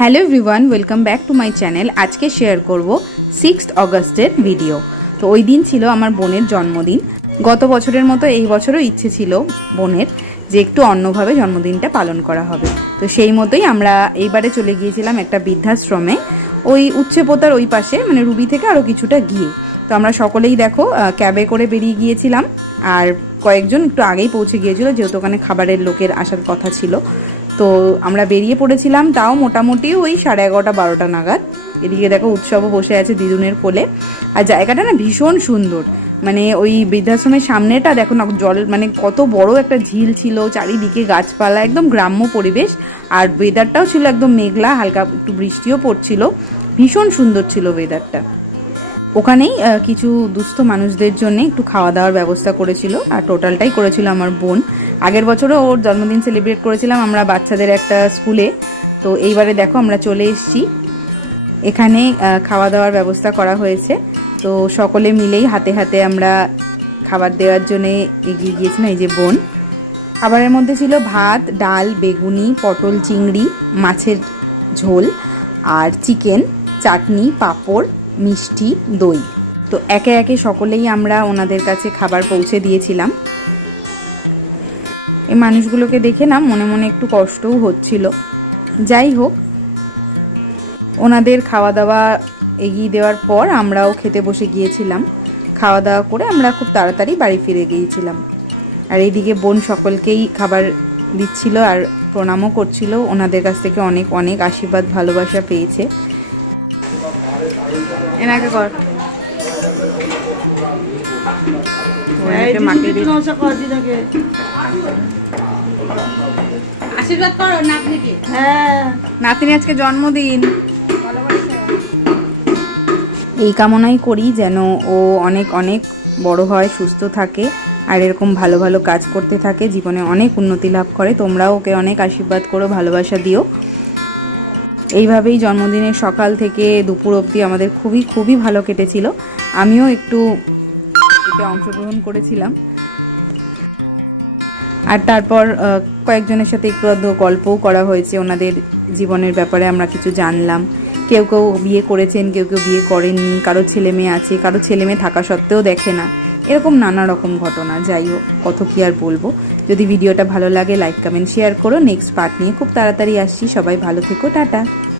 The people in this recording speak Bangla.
Hello everyone, welcome back to my channel. আজকে শেয়ার করব 6 অগস্টের ভিডিও। তো ওই দিন ছিল আমার বোনের জন্মদিন। গত বছরের মতো এই বছরও ইচ্ছে ছিল বোনের যে একটু অন্যভাবে জন্মদিনটা পালন করা হবে। তো সেই মতোই আমরা এইবারে চলে গিয়েছিলাম একটা বৃদ্ধাশ্রমে, ওই উচ্ছেপোতার ওই পাশে, মানে রুবি থেকে আরও কিছুটা গিয়ে। তো আমরা সকলেই দেখো ক্যাবে করে বেরিয়ে গিয়েছিলাম, আর কয়েকজন একটু আগেই পৌঁছে গিয়েছিল যেহেতু ওখানে খাবারের লোকের আসার কথা ছিল। তো আমরা বেরিয়ে পড়েছিলাম, তাও মোটামুটি ওই 11:30-12টা নাগাদ। এদিকে দেখো উৎসবও বসে আছে দিদুনের কোলে, আর জায়গাটা না ভীষণ সুন্দর। মানে ওই বৃদ্ধাশ্রমের সামনেটা দেখো না, জল মানে কত বড় একটা ঝিল ছিল, চারিদিকে গাছপালা, একদম গ্রাম্য পরিবেশ। আর ওয়েদারটাও ছিল একদম মেঘলা, হালকা একটু বৃষ্টিও পড়ছিল, ভীষণ সুন্দর ছিল ওয়েদারটা। ওখানেই কিছু দুস্থ মানুষদের জন্য একটু খাওয়া দাওয়ার ব্যবস্থা করেছিল, আর টোটালটাই করেছিল আমার বোন। আগের বছরও ওর জন্মদিন সেলিব্রেট করেছিলাম আমরা বাচ্চাদের একটা স্কুলে। তো এইবারে দেখো আমরা চলে এসেছি, এখানে খাওয়া দাওয়ার ব্যবস্থা করা হয়েছে। তো সকলে মিলেই হাতে হাতে আমরা খাবার দেওয়ার জন্যে এগিয়ে গিয়েছিলাম। এই যে বোন, খাবারের মধ্যে ছিল ভাত, ডাল, বেগুনি, পটল, চিংড়ি, মাছের ঝোল, আর চিকেন, চাটনি, পাঁপড়, মিষ্টি, দই। তো একে একে সকলেই আমরা ওনাদের কাছে খাবার পৌঁছে দিয়েছিলাম। এই মানুষগুলোকে দেখে না মনে মনে একটু কষ্টও হচ্ছিল। যাই হোক, ওনাদের খাওয়া দাওয়া এগিয়ে দেওয়ার পর আমরাও খেতে বসে গিয়েছিলাম। খাওয়া দাওয়া করে আমরা খুব তাড়াতাড়ি বাড়ি ফিরে গিয়েছিলাম। আর এইদিকে বোন সকলকেই খাবার দিচ্ছিল আর প্রণামও করছিল। ওনাদের কাছ থেকে অনেক অনেক আশীর্বাদ ভালোবাসা পেয়েছে। এনাকে কর আশীর্বাদ করো নাতনিকে। হ্যাঁ, নাতনি আজকে জন্মদিন। এই কামনাই করি যেন ও অনেক অনেক বড় হয়, সুস্থ থাকে, আর এরকম ভালো ভালো কাজ করতে থাকে, জীবনে অনেক উন্নতি লাভ করে। তোমরাও ওকে অনেক আশীর্বাদ করো, ভালোবাসা দিও। এইভাবেই জন্মদিনের সকাল থেকে দুপুর অবধি আমাদের খুবই খুবই ভালো কেটেছিল। আমিও একটু এতে অংশগ্রহণ করেছিলাম। আর তারপর কয়েকজনের সাথে একটু গল্পও করা হয়েছে, ওনাদের জীবনের ব্যাপারে আমরা কিছু জানলাম। কেউ কেউ বিয়ে করেছেন, কেউ কেউ বিয়ে করেননি, কারো ছেলে মেয়ে আছে, কারো ছেলে মেয়ে থাকা সত্ত্বেও দেখে না, এরকম নানা রকম ঘটনা। যাই হোক, কত কি আর বলবো। যদি ভিডিওটা ভালো লাগে লাইক কমেন্ট শেয়ার করো। নেক্সট পার্ট নিয়ে খুব তাড়াতাড়ি আসছি। সবাই ভালো থেকো, টাটা।